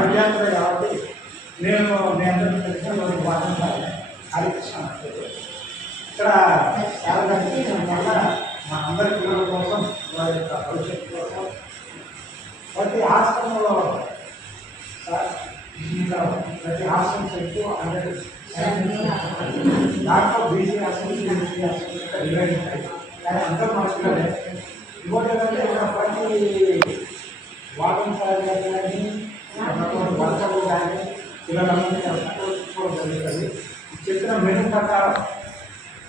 విద్యార్థులే కాబట్టి నేను మీ అందరికీ తెలిసిన భాగంగా హరికృష్ణ ఇక్కడ చాలా కనిపించడం వల్ల మా అందరి పిల్లల కోసం వారి యొక్క భవిష్యత్తు కోసం ప్రతి హాస్టల్లో ప్రతి హాస్టల్ చెట్టు 100 దాంట్లో BC hostel SC hostel divide ఉంటాయి. కానీ అందరూ మా పిల్లలే. ఇంకోటి ఏంటంటే ప్రతి వాటర్ సార్ కానీ వర్షాలు కానీ పిల్లలందరినీ చూసుకోవడం జరుగుతుంది. చెప్పిన మెను ప్రకారం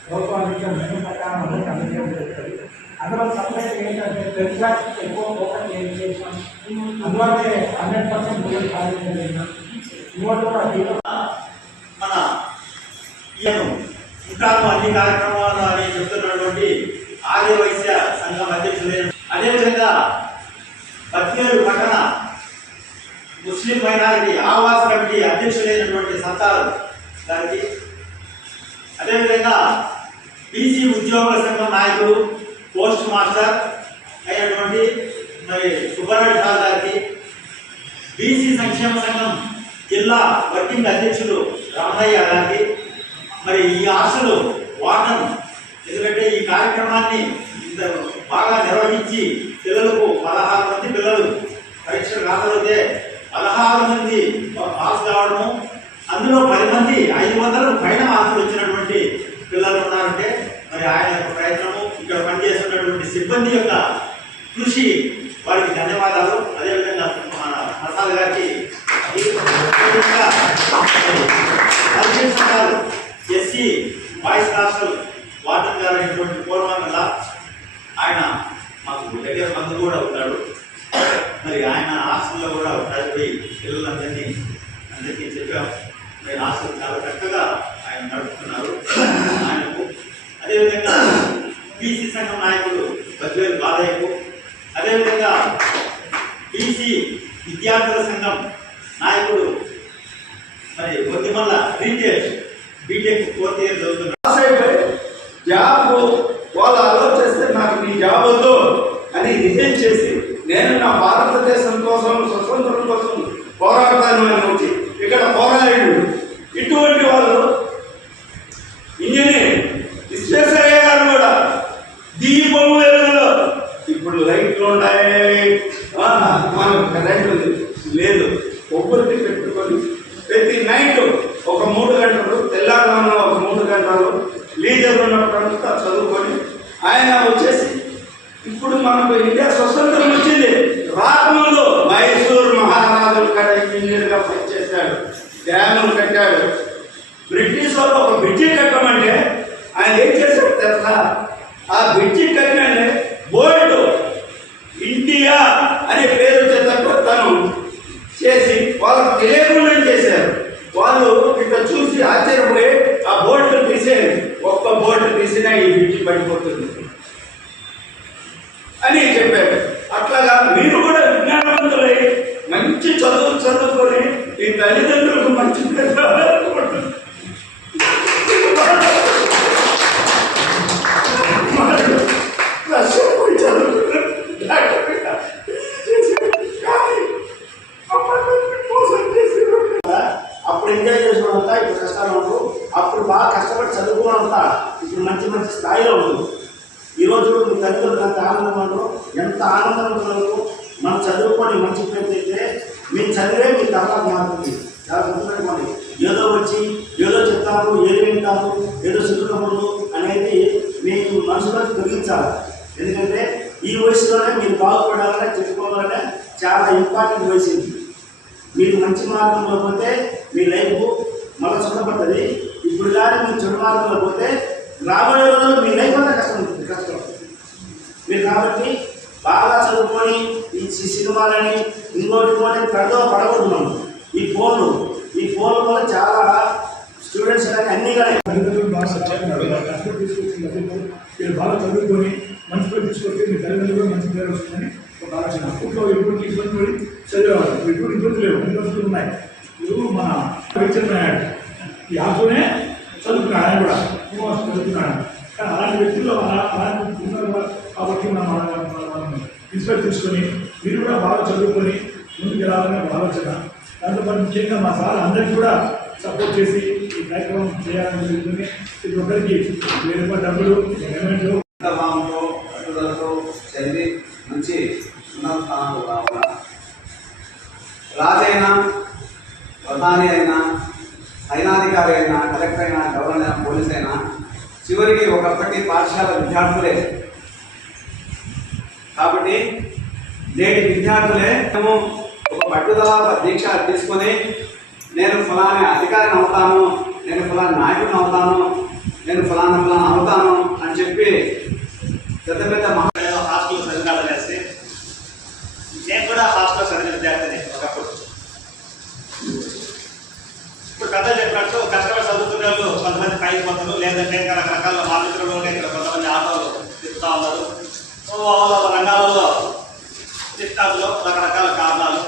ప్రభుత్వానికి మెను ప్రకారం అందరికీ అందజేయడం జరుగుతుంది. అందులో సపరేట్ ఏంటంటే 10 క్లాస్ ఎక్కువ ఫోకస్ ఏం చేసాం, అందువల్లే 100% పిల్లలు సాధించడం జరిగినాం. ఇంకోటి కూడా మన ఇంకా అన్ని కార్యక్రమాలు అని చెప్తున్నటువంటి ఆర్య వైశ్య సంఘం అధ్యక్షులైన, అదేవిధంగా పత్నేరు పట్టణ ముస్లిం మైనారిటీ ఆవాస్ కమిటీ అధ్యక్షులైనటువంటి సత్తారు గారికి, అదేవిధంగా బీసీ ఉద్యోగుల సంఘం నాయకుడు పోస్ట్ మాస్టర్ అయినటువంటి మరి సుబ్బారెడ్డి సార్ గారికి, బీసీ సంక్షేమ సంఘం జిల్లా వర్కింగ్ అధ్యక్షుడు రమణయ్య గారికి, మరి ఈ హాస్టల్ వార్డన్, ఎందుకంటే ఈ కార్యక్రమాన్ని బాగా నిర్వహించి పిల్లలకు 16 మంది పిల్లలు పరీక్షలు కాకపోతే 16 మంది పాస్ కావడము, అందులో 10 మంది 500 పైన మార్కులు వచ్చినటువంటి పిల్లలు ఉన్నారంటే మరి ఆయన యొక్క ప్రయత్నము, ఇక్కడ పనిచేస్తున్నటువంటి సిబ్బంది యొక్క కృషి, వారికి ధన్యవాదాలు. అదేవిధంగా మన ప్రసాద్ గారికి, ఎస్సీ బాయ్స్ హాస్టల్ వార్డన్ గారు అయినటువంటి పూర్వమంగళ, ఆయన మాకు దగ్గర మందు కూడా ఉంటాడు. మరి ఆయన హాస్టల్లో కూడా ఒకసారి పిల్లలందరినీ చెప్పాం. మరి హాస్టల్ చాలా చక్కగా ఆయన నడుపుతున్నారు ఆయనకు. అదేవిధంగా బీసీ సంఘం నాయకుడు బద్వేలు బాలయ్యకు, అదేవిధంగా బీసీ విద్యార్థుల సంఘం నాయకుడు మరి కొద్దిమల్ల రీటేల్ బీటెక్ 4th ఇయర్ చదువుతున్నారు. జాబ్ వాళ్ళు ఆలోచిస్తే నాకు నీ జాబ్ వద్దు అని రిజైన్ చేసి నేను నా భారతదేశం కోసం స్వతంత్రం కోసం పోరాడతాను అని వచ్చి ఇక్కడ పోరాడు. ఇటువంటి వాళ్ళు ఇంజనీర్ విశ్వేశ్వరయ్య గారు కూడా దీపము వెలుగులో, ఇప్పుడు లైట్లు ఉన్నాయి, మనకు కరెంట్ ఉంది లేదు, కొబ్బరికి పెట్టుకొని ప్రతి నైట్ ఒక 3 గంటలు, తెల్లారులో ఒక 3 గంటలు లీజర్ ఉన్నప్పుడంతా చదువుకొని ఆయన వచ్చేసి ఇప్పుడు మనకు ఇండియా స్వతంత్రం వచ్చింది. రాకముందు మైసూర్ మహారాజుల కడ ఇంజనీర్గా పనిచేశాడు, డ్యాములు కట్టాడు. బ్రిటిష్ వాళ్ళు ఒక బ్రిడ్జి కట్టమంటే ఆయన ఏం చేశాడు తెలుసా? ఆ బ్రిడ్జి కట్టినంటే బోర్డు ఇండియా అనే పేరు తను చేసి వాళ్ళకి తెలియకుండా చేశారు. వాళ్ళు ఇక్కడ చూసి ఆశ్చర్యపోయి ఆ బోర్డు తీసేయండి, ఒక్క బోర్డు తీసినా ఈ బ్రిడ్జి పడిపోతుంది అని చెప్పారు. అట్లాగా మీరు కూడా విజ్ఞానవంతులై మంచి చదువుకొని ఈ తల్లిదండ్రులకు మంచి అప్పుడు ఎంజాయ్ చేసుకోవడంతా ఇప్పుడు కష్టాలు ఉండవు. అప్పుడు బాగా కష్టపడి చదువుకోవడంతా ఇప్పుడు మంచి మంచి స్థాయిలో ఉంటుంది. ఈరోజు మీ తల్లిదండ్రులు ఎంత ఆనందంగా ఉండవు, ఎంత ఆనందం ఉంటున్నారు. మనం చదువుకొని మంచి ప్రయత్నిస్తే మీ చదివే మీ తర్వాత మారుతుంది. చాలా గుర్తుపెట్టుకోండి. ఏదో వచ్చి ఏదో చెప్తారు, ఏది వింటారు, ఏదో చదువుకోకూడదు అనేది మీ మనసులోకి తొలగించాలి. ఎందుకంటే ఈ వయసులోనే మీరు బాగుపడాలనే చెప్పుకోవాలనే చాలా ఇంపార్టెంట్ వయసు ఇది. మీరు మంచి మార్గంలో పోతే మీ లైఫ్ మళ్ళీ సుఖపడుతుంది. ఇప్పుడు కానీ మీరు చెడు మార్గంలో పోతే రాబోయే రోజుల్లో మీ లైఫ్ అంతా కష్టం. మీరు కాబట్టి బాగా చదువుకొని ఈ సినిమాలని ఇంకోటి పడకూడదు. మనం ఈ ఫోన్ల వల్ల చాలా స్టూడెంట్స్ అన్నీ కానీ మీరు బాగా చదువుకొని మంచి పేరు తీసుకొస్తే మీ తల్లిదండ్రులు మంచి పేరు వస్తుందని ఒక ఆలోచన. అప్పట్లో ఎటువంటి ఇబ్బంది పడి చదివేవాళ్ళు, ఎటువంటి ఇబ్బంది లేవు, అన్ని వస్తువులు ఉన్నాయి. ఇప్పుడు మన వ్యక్తి ఈ ఆటోనే చదువుకున్నాడు, ఆయన కూడా చదువుకున్నాడు. కానీ అలాంటి వ్యక్తులు అలాంటి ఉన్నారు కాబట్టి మనం ఇన్స్పైర్ తీసుకొని మీరు కూడా బాగా చదువుకొని ముందుకు రావాలనే ఒక ఆలోచన. దాంతోపాటు ముఖ్యంగా మా సార్ అందరికీ కూడా సపోర్ట్ చేసి ఈ కార్యక్రమం చేయాలని జరుగుతుంది. ఇది ఒకరికి 1000 రూపాయల డబ్బులు పేమెంట్లు భావంతో పట్టుదలతో చదివి మంచి ఉన్నత స్థానాలు కావాలా. రాజైనా ప్రధాని అయినా సైనాధికారి అయినా కలెక్టర్ అయినా గవర్నర్ అయినా పోలీస్ అయినా చివరికి ఒకప్పటి పాఠశాల విద్యార్థులే. కాబట్టి నేటి విద్యార్థులే ఒక పట్టుదల ఒక దీక్ష తీసుకొని నేను ఫలానా అధికారిని అవుతాను, నేను ఫలానా నాయకుడిని అవుతాను, నేను ఫలానా అవుతాను అని చెప్పి పెద్ద పెద్ద హాస్టల్ చదివినాలని వేస్తే నేను కూడా హాస్టల్ చదివిన విద్యార్థిని ఒకప్పుడు. ఇప్పుడు పెద్దలు చెప్పినట్టు కష్టపడి చదువుకునే వాళ్ళు కొంతమంది పైకి పోతారు, లేదంటే ఇంకా రకరకాల మామిత్రులు ఇక్కడ కొంతమంది ఆటోలు తిప్పుతూ ఉన్నారు. వాళ్ళ రంగాలలో చిట్టాల్లో రకరకాల కారణాలు.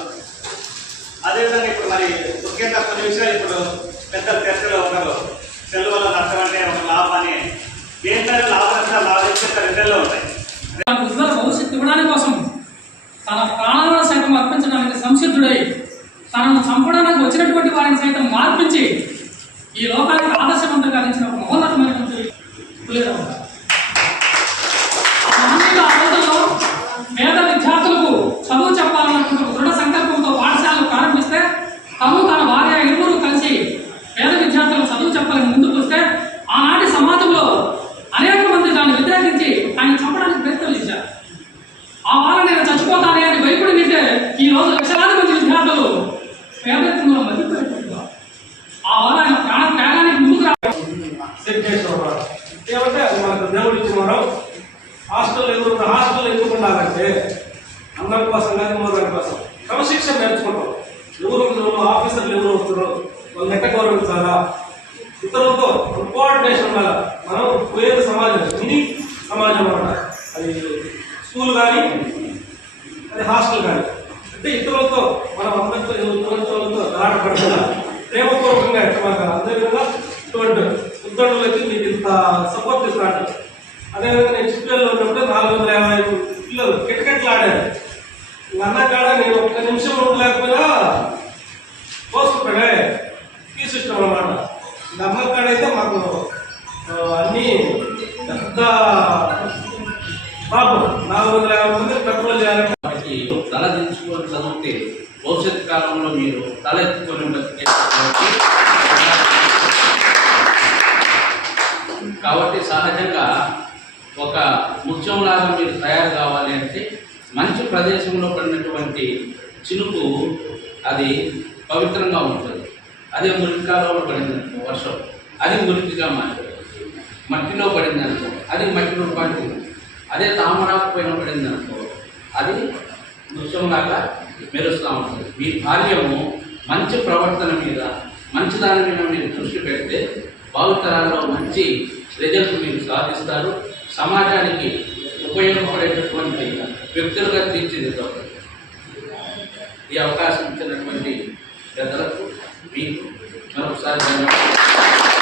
అదేవిధంగా ఇప్పుడు మరి ముఖ్యంగా కొన్ని విషయాలు ఇప్పుడు పెద్దలు చర్చలో ఉన్నారు. సెలవు వల్ల నష్టం అంటే ఒక లాభం అని, ఏంటంటే లాభం రెండేళ్ళు ఉంటాయి. ఉజ్వల భవిష్యత్తు ఇవ్వడానికి కోసం తన ప్రాణాలను సైతం అర్పించడానికి సంసిద్ధుడై తనను చంపడానికి వచ్చినటువంటి వారిని సైతం మార్పించి ఈ లోకానికి ఆదర్శవంతంగా అందించిన ఒక మహోన్నతమైనటువంటి ఆ రోజుల్లో పేద విద్యార్థులకు చదువు చెప్పాలన్నటువంటి దృఢ సంకల్పంతో పాఠశాలను ప్రారంభిస్తే తను తన భార్య ఇరువురు కలిసి పేద విద్యార్థులకు చదువు చెప్పాలని ముందుకు వస్తే ఆనాటి సమాజంలో అనేక మంది దాన్ని వ్యతిరేకించి ఆయన చంపడానికి ప్రయత్నం చేశారు. ఆ వాళ్ళ నేను చచ్చిపోతానే అని భయపడి నింటే ఈ రోజు లక్షలాది మంది విద్యార్థులు పేదరికంలో మధ్యపోయేట్టుగా ఆ వాళ్ళ ఆయన ప్రాణ త్యాగానికి ముందుకు ఏమంటే అది మనకు దేవుడు ఇచ్చిన వరం. హాస్టల్ ఎందుకు ఉండాలంటే అందరి కోసం కానీ మూడు కోసం క్రమశిక్షణ నేర్చుకుంటాం. ఎవరు ఆఫీసర్లు ఎవరు వస్తారు, వాళ్ళు ఎట్ట గౌరవించాలా, ఇతరులతో కోఆర్డినేషన్ వల్ల మనం పోయేది సమాజం, మినీ సమాజం అన్నమాట. అది స్కూల్ కానీ అది హాస్టల్ కానీ, అంటే ఇతరులతో మనం అందరితో ఇతరులతో ఆడపడకుండా ప్రేమపూర్వకంగా ఎట్టమాక. అదేవిధంగా ఇటువంటి ఉద్యోగులకి మీకు ఇంత సపోర్ట్ ఇస్తాడు. అదేవిధంగా నేను చిత్తూరులో ఉన్నప్పుడు 450 పిల్లలు కిటకిటలు ఆడారు. అన్న కాడ నేను ఒక్క నిమిషం ఉండలేకపోయినా పోసుకుంటాడే తీసుకుంటాం అన్నమాట. అమ్మ కాడైతే మాకు అన్నీ పెద్ద బాబు 450 మంది పెట్రోల్ చేయాలి. తలదించుకొని చదివితే భవిష్యత్ కాలంలో మీరు తలెత్తుకొని బతికే కాబట్టి సహజంగా ఒక ముత్యంలాగా మీరు తయారు కావాలి అంటే మంచి ప్రదేశంలో పడినటువంటి చినుకు అది పవిత్రంగా ఉంటుంది. అదే మురికి కాలంలో పడిందనుకో వర్షం, అది మురికిగా మారుతుంది. మట్టిలో పడిందనుకో అది మట్టి రూపానికి. అదే తామరాకు పైన పడిందనుకో అది ముత్యంలాగా మెరుస్తూ ఉంటుంది. మీ కార్యము మంచి ప్రవర్తన మీద, మంచి దాని మీద మీరు దృష్టి పెడితే భావితరాల్లో మంచి రిజల్ట్ మీరు సాధిస్తారు. సమాజానికి ఉపయోగపడేటటువంటి వ్యక్తులుగా తీర్చిదిద్దారు. ఈ అవకాశం ఇచ్చినటువంటి పెద్దలకు మీకు మరొకసారి ధన్యవాదాలు.